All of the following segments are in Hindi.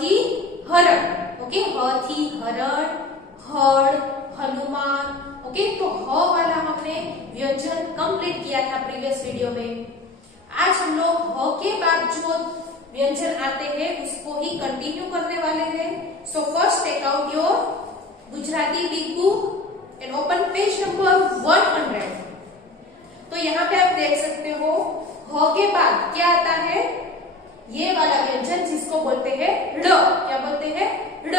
थी हरण, ओके, ह थी हरण, हड़, हनुमान, ओके। तो ह वाला हमने व्यंजन कंप्लीट किया था प्रीवियस वीडियो में। आज हम लोग ह के बाद जो व्यंजन आते हैं उसको ही कंटिन्यू करने वाले हैं। So first take out your Gujarati big book and open page number 100। तो यहाँ पे आप देख सकते हो ह के बाद क्या आता है, ये वाला व्यंजन जिसको बोलते हैं ड। क्या बोलते हैं? ड,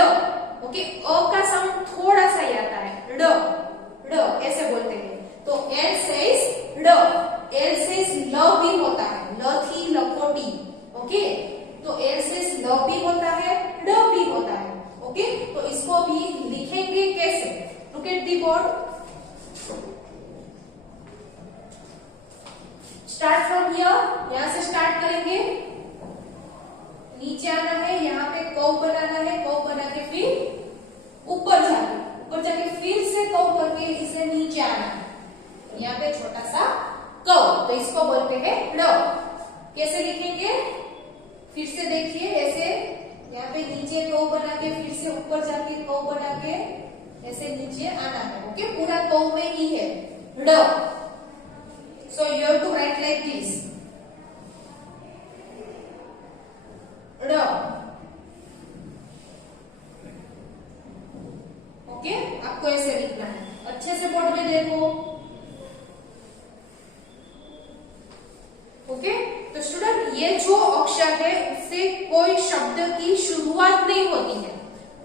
ओके। अ का साउंड थोड़ा सा ही आता है, ड, ड ऐसे बोलते हैं। तो एल सेज ड, एल सेज ल भी होता है, ल थी लखोटी, ओके। तो एल सेज ल भी होता है, ड भी होता है, ओके। तो इसको भी लिखेंगे कैसे? Look at the board. Start from here, यहां से स्टार्ट करेंगे, नीचे आना है, यहाँ पे कव बनाना है, कव बना के फिर ऊपर जाके फिर से कव करके इसे नीचे आना है, यहाँ पे छोटा सा कव, तो इसको बोलते हैं ड। कैसे लिखेंगे? फिर से देखिए, ऐसे यहाँ पे नीचे कव बना के फिर से ऊपर जाके कव बना के ऐसे नीचे आना है, ओके। पूरा कव में ही है ड। So you have to write like this, ड, ओके। आपको ऐसे लिखना है, अच्छे से बोर्ड में देखो, ओके। तो स्टूडेंट, ये जो अक्षर है उससे कोई शब्द की शुरुआत नहीं होती है,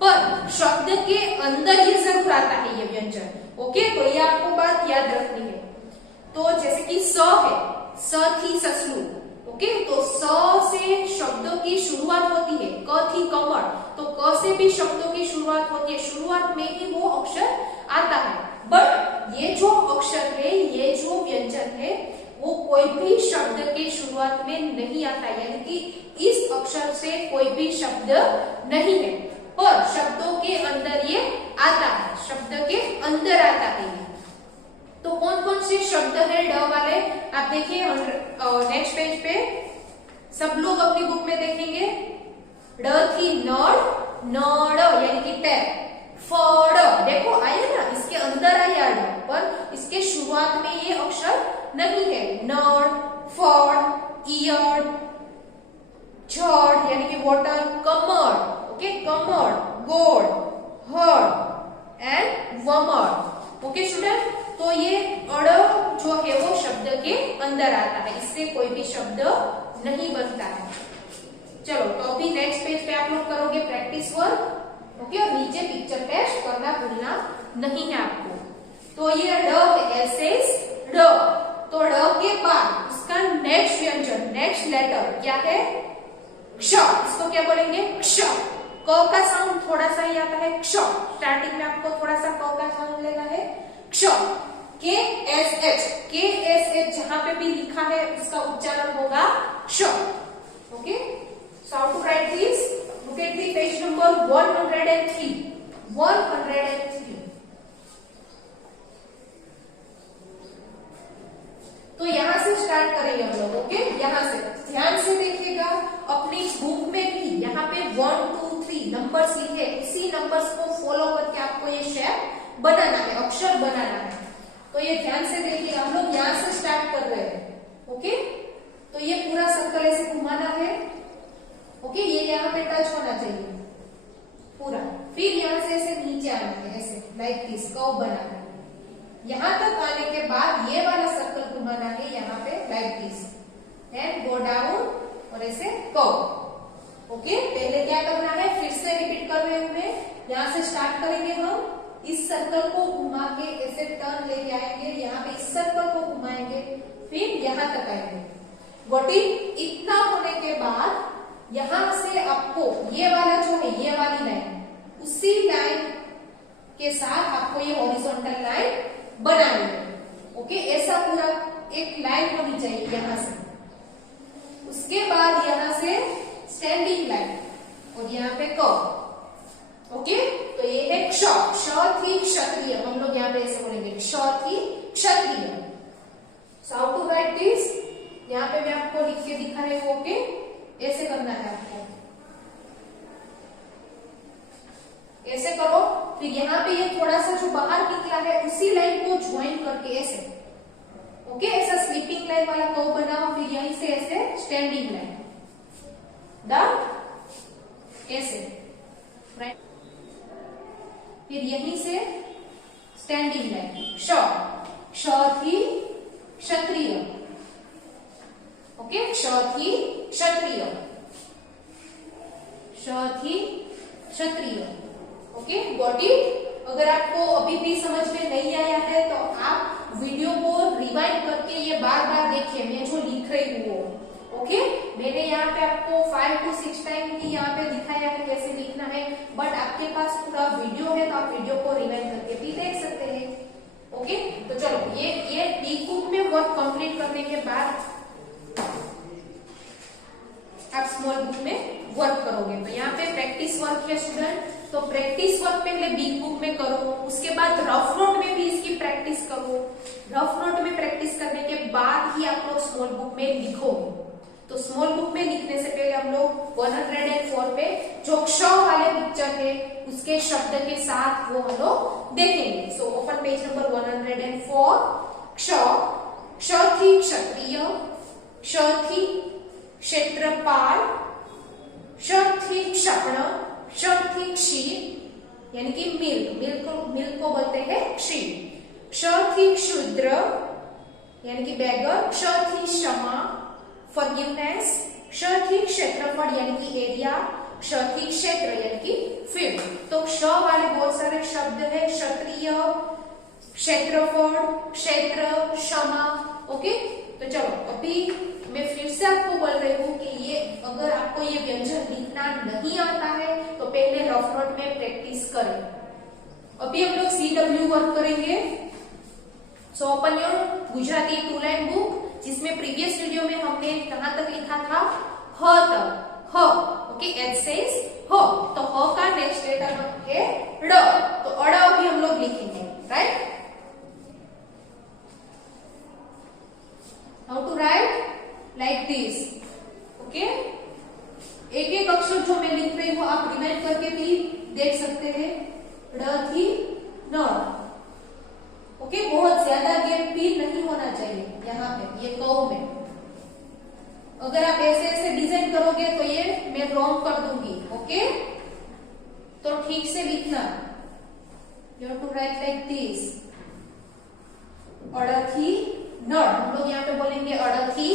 पर शब्द के अंदर ये जरूर आता है ये व्यंजन, ओके। तो ये आपको बात याद रखनी है। तो जैसे कि स है, स थी ससलू, ओके। तो स से शब्दों की शुरुआत होती है, क थी कमर, तो क से भी शब्दों की शुरुआत होती है, शुरुआत में ही वो अक्षर आता है। बट ये जो अक्षर है, ये जो व्यंजन है, वो कोई भी शब्द के शुरुआत में नहीं आता, यानी कि इस अक्षर से कोई भी शब्द नहीं है, पर शब्दों के अंदर ये आता है, शब्द के अंदर आता है। तो कौन कौन से शब्द है ड वाले, आप देखिए नेक्स्ट पेज पे, सब लोग अपनी बुक में देखेंगे। ड थी नड़, नड़ यानी कि पैर। फड़, देखो आया ना, इसके अंदर आया ड, पर इसके शुरुआत में ये अक्षर नहीं है। नड़, फड़, ईयड़, छड़ यानी कि वाटर, कमर, ओके, कमर, गोड़, हड़ एंड वमड़, ओके स्टूडेंट। तो ये अड़ जो है वो शब्द के अंदर आता है, इससे कोई भी शब्द नहीं बनता है। चलो, तो अभी नेक्स्ट पेज पे आप लोग करोगे प्रैक्टिस वर्क, ओके। और नीचे पिक्चर टेस्ट करना भूलना नहीं है आपको। तो ये ड ऐसे ड, तो ड के बाद उसका नेक्स्ट व्यंजन, नेक्स्ट लेटर क्या है? क्ष। इसको क्या बोलेंगे? क्ष। क का साउंड थोड़ा सा ही आता है, क्ष। स्टार्टिंग में आपको थोड़ा सा क का साउंड लेना है, क्ष। के एस एच जहां पे भी लिखा है उसका उच्चारण होगा क्ष, okay. So how to write this? Look at the page number 103, 103। तो यहां से स्टार्ट करेंगे हम लोग, ओके। यहां से ध्यान से देखिएगा, अपनी बुक में भी यहाँ पे 1 2 3 नंबर्स लिखे, इसी नंबर्स को फॉलो करके आपको ये शेप बनाना है, अक्षर बनाना है। तो ये ध्यान से देखिए, हम लोग यहाँ से स्टार्ट कर रहे हैं, ओके। तो ये पूरा सर्कल ऐसे घुमाना है, ओके। ये यहाँ पे टच होना चाहिए पूरा, फिर यहाँ से ऐसे नीचे आना है, ऐसे लाइक दिस, कर्व बनाना है। यहाँ तक आने के बाद ये वाला सर्कल घुमाना है यहाँ पे like this, and go down और ऐसे कर्व, ओके। पहले क्या करना है, फिर से रिपीट कर रहे हैं, यहाँ से स्टार्ट करेंगे हम, इस सर्कल को घुमा के ऐसे टर्न लेके आएंगे, यहाँ पे इस सर्कल को घुमाएंगे, फिर यहाँ तक आएंगे। Got it? इतना होने के बाद यहाँ से आपको ये वाला जो है, ये वाली लाइन, उसी लाइन के साथ आपको ये हॉरिजॉन्टल लाइन बनानी है, ओके। ऐसा पूरा एक लाइन होनी चाहिए यहाँ से। उसके बाद यहाँ से स्टैंडिंग लाइन और यहाँ पे कर्व, ओके। तो ये है क्ष। क्ष थी क्षत्रिय, हम लोग यहाँ पे ऐसे बोलेंगे, क्ष थी क्षत्रिय। So how to write this? यहाँ पे मैं आपको लिख के दिखा रही हूँ, ओके। ऐसे करना है आपको, यहाँ पे ये थोड़ा सा जो बाहर निकला है उसी लाइन को ज्वाइन करके ऐसे, ओके, ऐसा स्लीपिंग लाइन वाला कर्व बनाओ, फिर यहीं से ऐसे स्टैंडिंग लाइन, डन, ऐसे, राइट, फिर यहीं से स्टैंडिंग लाइन, श थी क्षत्रिय, ओके, श थी क्षत्रिय, श थी क्षत्रिय, ओके, गॉट इट। अगर आपको अभी भी समझ में नहीं आया है तो आप वीडियो को रिवाइंड करके ये बार बार देखिए, मैं जो लिख रही हूँ, ओके। मैंने यहाँ पे आपको 5 to 6 टाइम की यहाँ पे दिखाया है कैसे लिखना है, बट आपके पास पूरा वीडियो है तो आप वीडियो को रिवाइंड करके भी देख सकते हैं, ओके। तो चलो ये बिग बुक में वर्क कंप्लीट करने के बाद आप स्मॉल बुक में वर्क करोगे। तो यहाँ पे प्रैक्टिस वर्क है स्टूडेंट, तो प्रैक्टिस वर्क पहले बिग बुक में करो, उसके बाद रफ नोट में भी इसकी प्रैक्टिस करो। रफ नोट में प्रैक्टिस करने के बाद ही आप लोग स्मॉल बुक में लिखोगे। तो स्मॉल बुक में लिखने से पहले हम लोग 104 पे जो क्ष वाले पिक्चर है उसके शब्द के साथ वो हम लोग देखेंगे। So open page number 104। क्ष, क्ष थी क्षत्रिय, क्ष थी क्षेत्रपाल, क्ष थी क्षपण, क्ष थी क्षीर यानी कि मिल्क को बोलते हैं क्षीर, क्ष थी क्षुद्र यानी कि बैगर, क्ष थी क्षमा फॉरगिवनेस, क्ष थी क्षेत्रफल यानी कि एरिया, क्ष थी क्षेत्र यानी कि फील्ड। तो क्ष वाले बहुत सारे शब्द है, क्षत्रिय, क्षेत्रफल, क्षेत्र, क्षमा, ओके। तो चलो अभी मैं फिर से आपको बोल रही हूँ कि ये अगर आपको ये व्यंजन लिखना नहीं आता है तो पहले रफ नोट में प्रैक्टिस करें। अभी हम लोग CW वर्क करेंगे। So open your Gujarati 2 line book, जिसमें प्रीवियस वीडियो में हमने कहां तक लिखा था, ह तक, ह, ओके, एच सेज ह। तो ह का नेक्स्ट लेटर है ड़, तो अड़ अभी हम लोग लिखेंगे, right. How to write like this, okay. एक एक अक्षर जो मैं लिख रही हूँ आप रिवाइंड करके भी देख सकते हैं। ड़ थी न, ओके, बहुत ज्यादा गैप भी नहीं होना चाहिए यहाँ पे ये कर्व में। अगर आप ऐसे ऐसे डिजाइन करोगे तो ये मैं रॉन्ग कर दूंगी, ओके। तो ठीक से लिखना, you have to write like this. अड़थी नॉट, हम लोग यहाँ पे बोलेंगे अड़थी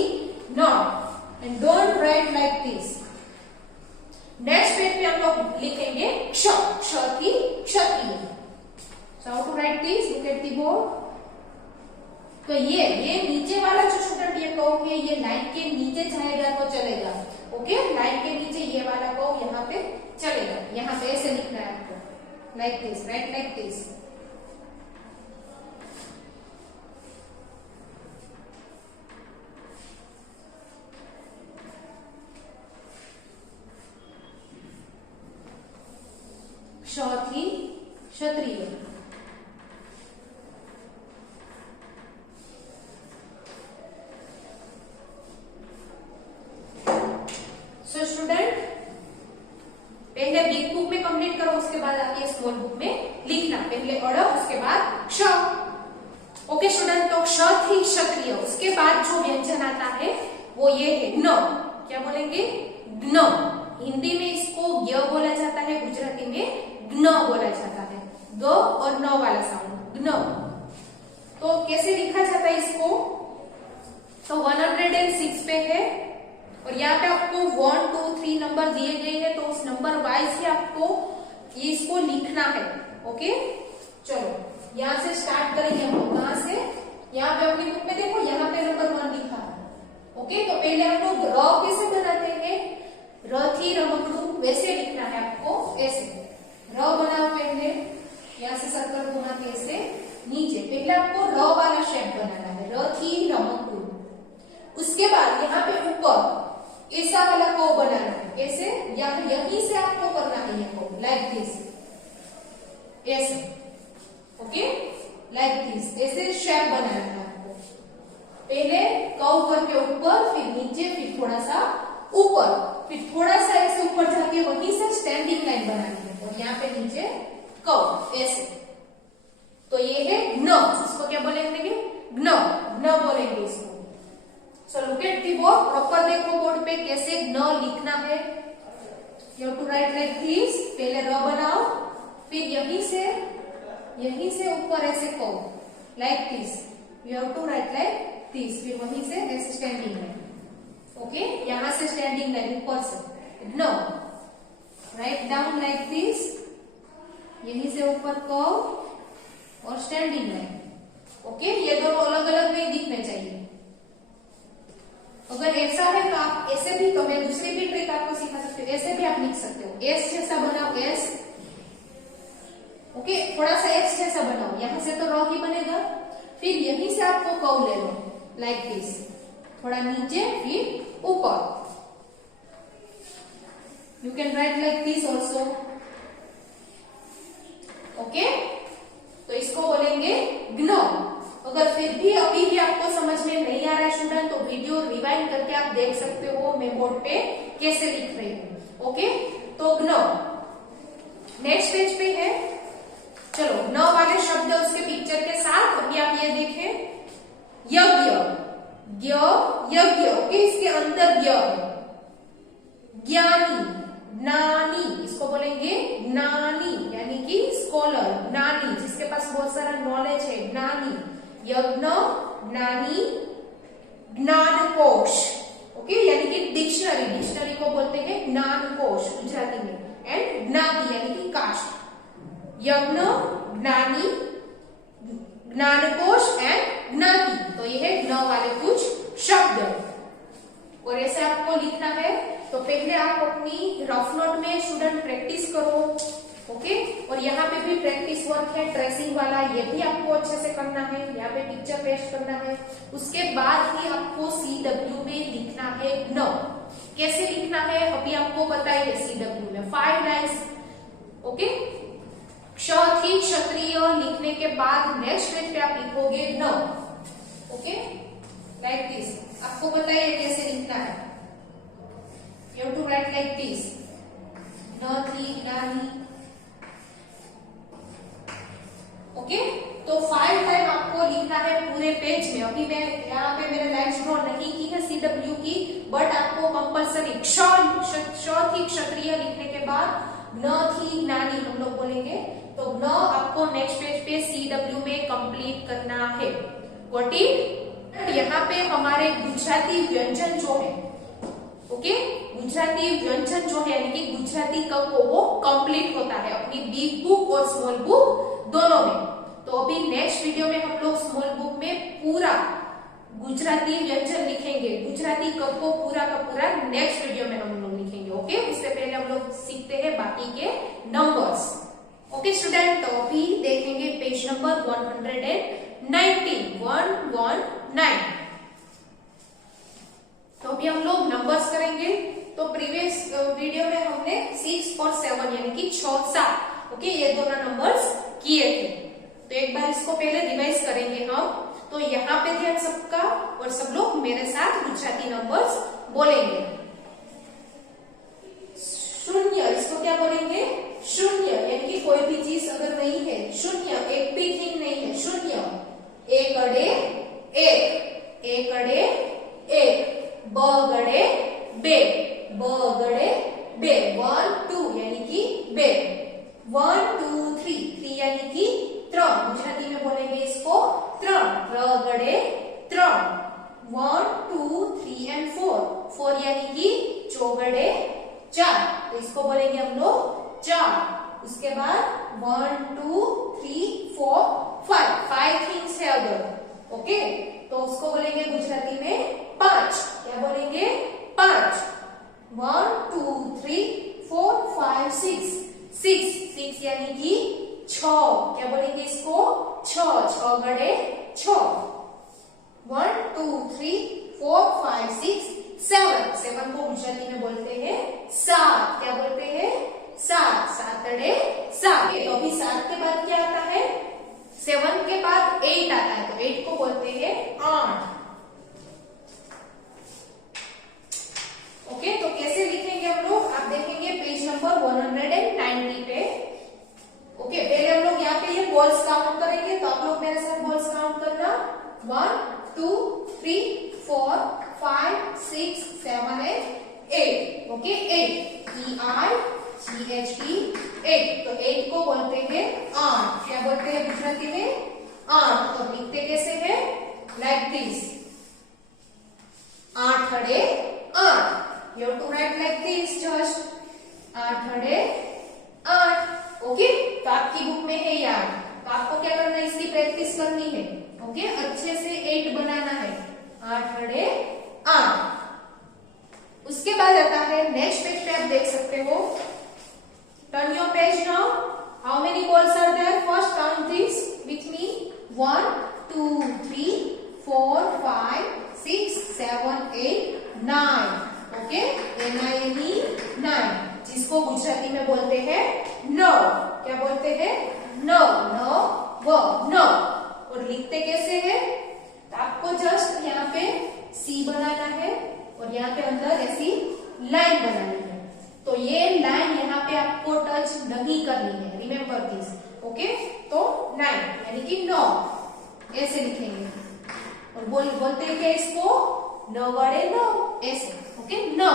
not, and don't write like this. Next page पे हम लोग लिखेंगे क्ष, क्ष थी क्षत्रिय। So how to write this? Look at the board. तो ये नीचे वाला जो स्टूडेंट ये कहोगे ये लाइन के नीचे जाएगा तो चलेगा, ओके। लाइन के नीचे ये वाला कहो यहाँ पे चलेगा, यहाँ पे ऐसे लिखना है आपको, like this, right like this. क्ष थी क्षत्रिय, सो स्टूडेंट पहले बिग बुक में कंप्लीट करो, उसके बाद आप ये स्मॉल बुक में लिखना, पहले अड़ उसके बाद क्ष, ओके स्टूडेंट। तो क्ष थी क्षत्रिय, उसके बाद जो व्यंजन आता है वो ये है न, क्या बोलेंगे, न। हिंदी में इसको य बोला जाता है, गुजराती में ग्न बोला जाता है, ग और न वाला साउंड, ग्न। तो कैसे लिखा जाता है इसको, तो 106 पे है और यहाँ पे आपको 1 2 3 नंबर दिए गए हैं, तो उस नंबर वाइज ही आपको ये इसको लिखना है, ओके। चलो यहाँ से स्टार्ट करेंगे हम लोग, कहां से, यहाँ पे अपनी बुक में देखो, यहाँ पे नंबर 1 लिखा है, ओके। तो पहले हम लोग र कैसे बनाते हैं, र थी रमकड़ू, वैसे लिखना है आपको, ऐसे र बनाओ पहले, यहाँ से सर्कल घुमा के ऐसे नीचे, पहले आपको र वाला शेप बनाना है, र थी रमकड़ू। उसके बाद यहाँ पे ऊपर ऐसा वाला को बनाना है, ऐसे यहीं से आपको करना है, ये को लाइक दिस, ऐसे, ओके, लाइक दिस, ऐसे शेप बनाना है आपको। पहले कर्व करके ऊपर, फिर नीचे, फिर थोड़ा सा ऊपर, फिर थोड़ा सा ऐसे ऊपर जाके वहीं से स्टैंडिंग लाइन बनानी है, और यहाँ पे नीचे कव, ऐसे। तो ये है ग्न, इसको क्या बोलेंगे? ग्न, ग्न बोलेंगे इसको। So look at the board, proper देखो बोर्ड पे कैसे ग्न लिखना है। You have to write like this, पहले र बनाओ, फिर यहीं से ऊपर ऐसे कव, like this. You have to write like this, फिर वहीं से ऐसे स्टैंडिंग लाइन। ओके, यहां से स्टैंडिंग लाइन ऊपर से ग्न, राइट डाउन लाइक दिस, यहीं से ऊपर कव और स्टैंडिंग लाइन। ओके, ये दोनों अलग अलग नहीं दिखने चाहिए। अगर ऐसा है तो आप ऐसे भी, तो मैं दूसरी भी ट्रिक आपको सिखा सकती हूँ, ऐसे भी आप लिख सकते हो। एस जैसा बनाओ, एस। ओके, थोड़ा सा एस जैसा बनाओ, यहां से तो र ही बनेगा। फिर यहीं से आपको कर्व ले लो, लाइक दिस, थोड़ा नीचे फिर ऊपर। You can write like this also. Okay, तो इसको बोलेंगे ग्न। अगर फिर भी अभी भी आपको समझ में नहीं आ रहा है स्टूडेंट, तो वीडियो रिवाइंड करके आप देख सकते हो मैं बोर्ड पे कैसे लिख रही हूँ। ओके, तो ग्न। नेक्स्ट पेज पे है, चलो न वाले शब्द उसके पिक्चर के साथ। अभी आप ये देखें, यज्ञ, यज्ञ। ओके, इसके अंदर य है। ज्ञानी, ज्ञानी, इसको बोलेंगे ज्ञानी, यानी कि स्कॉलर, ज्ञानी, जिसके पास बहुत सारा नॉलेज है, ज्ञानी। यज्ञ, ज्ञानी, ज्ञानकोश। ओके, यानी कि डिक्शनरी, डिक्शनरी को बोलते हैं ज्ञानकोश गुजराती में। एंड ज्ञाति यानी कि कास्ट। यज्ञ, ज्ञानी, ज्ञानकोश एंड ज्ञाति। तो ये है ज्ञ वाले कुछ शब्द। और ऐसे आपको लिखना है, तो पहले आप अपनी रफ नोट में स्टूडेंट प्रैक्टिस करो। ओके, और यहाँ पे भी प्रैक्टिस वर्क है ट्रेसिंग वाला, ये भी आपको अच्छे से करना है। यहाँ पे पिक्चर पेस्ट करना है, उसके बाद ही आपको CW में लिखना है ग्न। कैसे लिखना है अभी आपको बताइए। CW में 5 लाइन्स। ओके, क्ष थी क्षत्रिय लिखने के बाद नेक्स्ट पेज पे आप लिखोगे ग्न। Okay, like this. आपको बताइए कैसे लिखना है। You have to write like this, न थी ज्ञानी। ओके, तो 5 टाइम आपको लिखना है पूरे पेज में। अभी मैं यहाँ पे मैंने लाइन्स ड्रॉ नहीं की है CW की, बट आपको कंपल्सरी क्ष थी क्षत्रिय लिखने के बाद न थी ज्ञानी हम लोग बोलेंगे, तो न आपको नेक्स्ट पेज पे CW में कंप्लीट करना है। Got it? यहाँ पे हमारे गुजराती व्यंजन जो है, ओके, गुजराती व्यंजन जो है यानी कि गुजराती कव वो कंप्लीट होता है अपनी बिग बुक और स्मॉल बुक दोनों में। तो अभी नेक्स्ट वीडियो में हम लोग स्मॉल बुक में पूरा गुजराती व्यंजन लिखेंगे, गुजराती कव को पूरा का पूरा नेक्स्ट वीडियो में हम लोग लिखेंगे। ओके, उससे पहले हम लोग सीखते हैं बाकी के नंबर्स। ओके स्टूडेंट, तो अभी देखेंगे पेज नंबर 119। तो अभी हम लोग नंबर्स करेंगे। तो प्रीवियस वीडियो में हमने 6 और 7 यानी कि 6, 7 ओके ये दोनों नंबर्स किए थे। तो एक बार इसको पहले रिवाइज करेंगे हम। तो यहाँ पे ध्यान सबका, और सब लोग मेरे साथ गुजराती नंबर्स बोलेंगे। शून्य, इसको क्या बोलेंगे? शून्य, यानी कि कोई भी चीज अगर नहीं है, शून्य, एक भी थिंग नहीं है, शून्य। एक अड़े एक, एक अड़े एक, ब गड़े बे, ब गड़े बे, 1 2 यानी कि बे, 1 2 3, 3 यानी कि 3, गुजराती में बोलेंगे इसको 3, र गड़े 3, 1 2 3 एंड 4, 4 यानी कि चौगड़े 4, तो इसको बोलेंगे हम लोग 4। उसके बाद 1 2 3 4 5 थिंग्स है अगर, ओके, तो उसको बोलेंगे गुजराती में 5। क्या बोलेंगे? 5। 1 2 3 4 5 6, 6 यानी कि 6, क्या बोलेंगे इसको? 6, 6 गड़े 6, 1 2 3 4 5 6 7, 7 को गुजराती में बोलते हैं 7, क्या बोलते हैं? 7, 7 अड़े 7। तो अभी 7 के बाद क्या आता है? 7 के बाद 8 आता है, तो 8 को बोलते हैं 8। ओके, तो कैसे लिखेंगे हम लोग? आप देखेंगे पेज नंबर 190 पे। ओके, पहले बॉल्स काउंट करेंगे, तो आप लोग मेरे साथ बॉल्स काउंट करना। 1 2 3 4 5 6 7 8। Okay, 8 EIGHT 8। तो 8 को बोलते हैं 8। क्या बोलते हैं गुजराती में? 8। और लिखते कैसे है? लाइक दिस, 8 अड़े 8। You have to write like this just 8 अड़े 8। ओके, तो आपकी बुक में है यार, तो आपको क्या करना है? इसकी प्रैक्टिस करनी है। ओके, अच्छे से 8 बनाना है, 8 अड़े 8। उसके बाद आता है नेक्स्ट पेज पे, आप देख सकते हो। Turn your page now. How many balls are there? First count this with me. 1 2 3 4 5 6 7 8 9। Okay, NINE 9, जिसको गुजराती में बोलते हैं 9। क्या बोलते हैं? 9 9। और लिखते कैसे है? तो आपको जस्ट यहाँ पे C बनाना है और यहाँ पे अंदर ऐसी लाइन बनानी है। तो ये लाइन यहाँ पे आपको टच नहीं करनी है, रिमेम्बर दिस। ओके, तो 9 यानी कि 9 ऐसे लिखेंगे। और बोलते हैं क्या इसको? 9 अड़े 9 ऐसे। ओके, 9।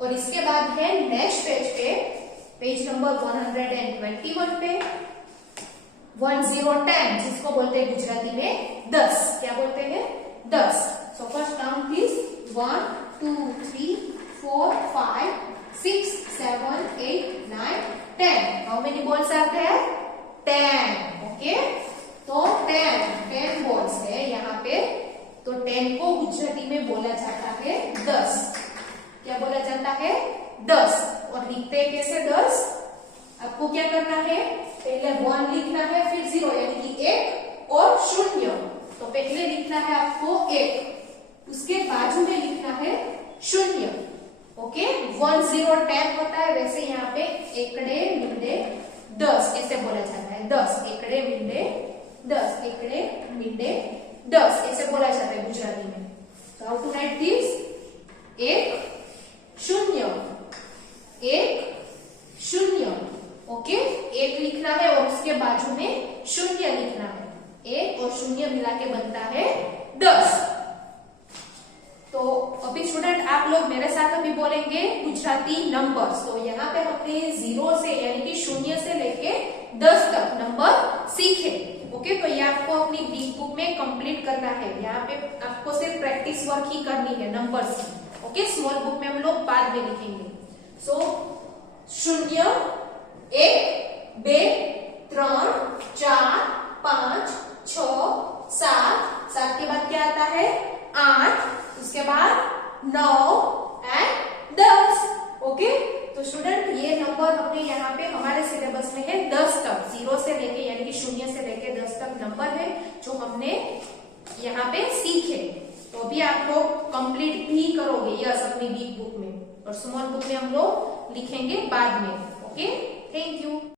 और इसके बाद है नेक्स्ट पेज पे, पेज नंबर 121 पे 1010, जिसको बोलते हैं गुजराती में 10। क्या बोलते हैं? 10। So first count this 1 2 3 4 5 6 7 8 9 10। How many balls are there? 10। Okay, तो 10 बॉल्स है यहाँ पे। तो 10 को गुजराती में बोला जाता है 10। क्या बोला जाता है? 10। और लिखते हैं कैसे 10? आपको क्या करना है? पहले 1 लिखना है, फिर 0 यानी कि 1 और 0। तो पहले लिखना है आपको 1, उसके बाजू में लिखना है 0। ओके, 1 0 10 होता है, वैसे यहाँ पे एकड़े मिंडे 10 ऐसे बोला जाता है। 10 एकड़े मिंडे 10, एकड़े मिंडे 10 ऐसे बोला जाता है गुजराती में। तो how to write this? 1 0 1 0। Okay, 1 लिखना है और उसके बाजू में 0 लिखना है। 1 और 0 मिला के बनता है 10। तो अभी स्टूडेंट आप लोग मेरे साथ अभी बोलेंगे गुजराती नंबर्स। तो यहाँ पे हमने 0 से यानी कि 0 से लेके 10 तक नंबर सीखे। ओके, तो ये आपको अपनी बिग बुक में कंप्लीट करना है। यहाँ पे आपको सिर्फ प्रैक्टिस वर्क ही करनी है नंबर्स की। ओके, स्मॉल बुक में हम लोग बाद में लिखेंगे। सो 0 1 2 3 4 5 6 7 के बाद क्या आता है? 8, उसके बाद 9 एंड 10। ओके, तो स्टूडेंट ये नंबर हमने यहाँ पे हमारे सिलेबस में है 10 तक, 0 से लेके यानी कि 0 से लेके 10 तक नंबर है जो हमने यहाँ पे सीखे। तो अभी आप लोग कंप्लीट भी करोगे यस अपनी बिग बुक में, और स्मॉल बुक में हम लोग लिखेंगे बाद में। Okay, thank you.